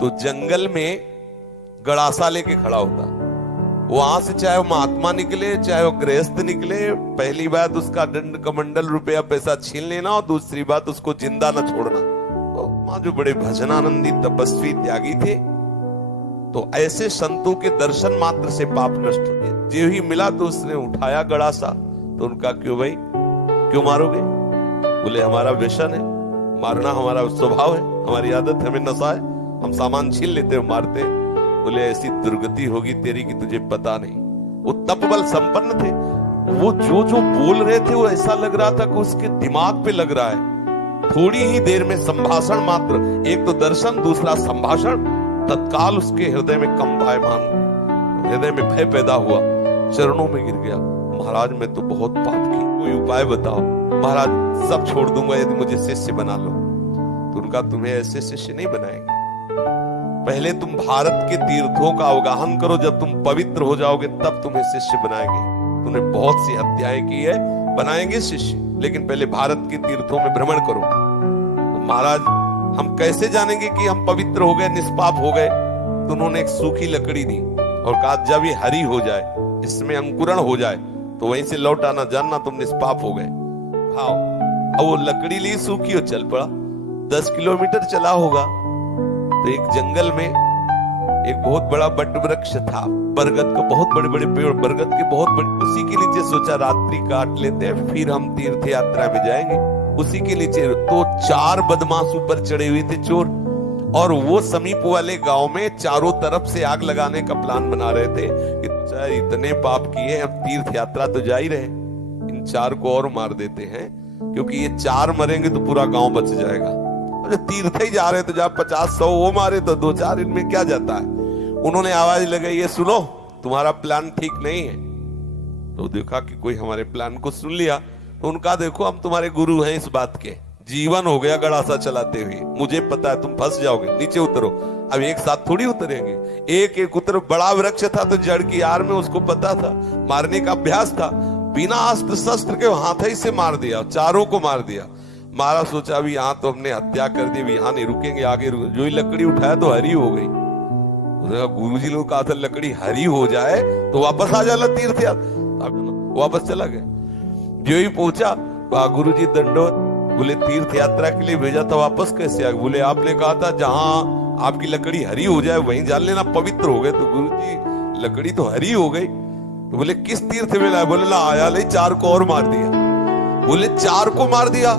तो जंगल में गड़ासा लेके खड़ा होता। वहां से चाहे वो महात्मा निकले चाहे वो गृहस्थ निकले, पहली बात उसका दंड कमंडल रुपया पैसा छीन लेना और दूसरी बात उसको जिंदा न छोड़ना। तो मां जो बड़े भजनानंदी तपस्वी त्यागी थे, तो ऐसे संतों के दर्शन मात्र से पाप नष्ट होते। जो ही मिला तो उसने उठाया गड़ासा। तो उनका क्यों भाई, क्यों मारोगे? बोले हमारा व्यसन है, मारना हमारा स्वभाव है, हमारी आदत, हमें नशा है, हम सामान छीन लेते हो मारते। बोले ऐसी दुर्गति होगी तेरी कि तुझे पता नहीं। वो तप बल संपन्न थे, वो जो जो बोल रहे थे वो ऐसा लग रहा था कि उसके दिमाग पे लग रहा है। थोड़ी ही देर में संभाषण मात्र, एक तो दर्शन दूसरा संभाषण, तत्काल उसके हृदय में कंपायमान, हृदय में भय पैदा हुआ, चरणों में गिर गया। महाराज मैं तो बहुत पाप की, कोई उपाय बताओ। महाराज सब छोड़ दूंगा यदि मुझे शिष्य बना लो। तो उनका तुम्हें ऐसे शिष्य नहीं बनाएंगे, पहले तुम भारत के तीर्थों का अवगाहन करो, जब तुम पवित्र हो जाओगे तब तुम्हें शिष्य बनाएंगे। तुमने बहुत सी हत्याएं की है, बनाएंगे शिष्य, लेकिन पहले भारत के तीर्थों में भ्रमण करो। तो महाराज हम कैसे जानेंगे कि हम पवित्र हो गए, निष्पाप हो गए? तो उन्होंने एक सूखी लकड़ी दी और कहा जब ये हरी हो जाए, इसमें अंकुरण हो जाए, तो वहीं से लौट आना, जानना तुम निष्पाप हो गए। हाँ, अब वो लकड़ी ली सूखी और चल पड़ा। 10 किलोमीटर चला होगा तो एक जंगल में एक बहुत बड़ा वट वृक्ष था, बरगद का, बहुत बड़े बड़े पेड़ बरगद के, बहुत बड़े। उसी के नीचे सोचा रात्रि काट लेते हैं, फिर हम तीर्थ यात्रा में जाएंगे। उसी के नीचे तो 4 बदमाश ऊपर चढ़े हुए थे, चोर, और वो समीप वाले गांव में चारों तरफ से आग लगाने का प्लान बना रहे थे कि इतने पाप किए, हम तीर्थ यात्रा तो जा ही रहे, इन 4 को और मार देते हैं, क्योंकि ये 4 मरेंगे तो पूरा गांव बच जाएगा। तीर्थ ही जा रहे तो जहाँ 50-100 वो मारे तो 2-4, इनमें क्या जाता है। उन्होंने आवाज लगाई, ये सुनो तुम्हारा प्लान ठीक नहीं है। तो देखा कि कोई हमारे प्लान को सुन लिया। तो उनका देखो हम तुम्हारे गुरु हैं इस बात के, जीवन हो गया गड़ासा चलाते हुए, मुझे पता है तुम फंस जाओगे, नीचे उतरो। अब एक साथ थोड़ी उतरेंगे, एक एक उतर। बड़ा वृक्ष था तो जड़ की आड़ में, उसको पता था, मारने का अभ्यास था, बिना अस्त्र शस्त्र के हाथ ही से मार दिया, 4 को मार दिया। मारा, सोचा अभी यहाँ तो हमने हत्या कर दी, यहाँ नहीं रुकेंगे, आगे जो ही लकड़ी उठाया तो हरी हो गई। गुरुजी लोग कहा था लकड़ी हरी हो जाए तो वापस आ जाना तीर्थ यात्रा, वापस चला गया। जो ही पहुंचा, गुरुजी दंडोत। बोले तीर्थ यात्रा के लिए भेजा था, वापस कैसे आ गए? बोले आपने कहा था जहां आपकी लकड़ी हरी हो जाए वहीं जान लेना पवित्र हो गए। तो गुरुजी लकड़ी तो हरी हो गई। तो बोले किस तीर्थ में लाए? बोले ला आया ले, 4 को और मार दिया। बोले 4 को मार दिया?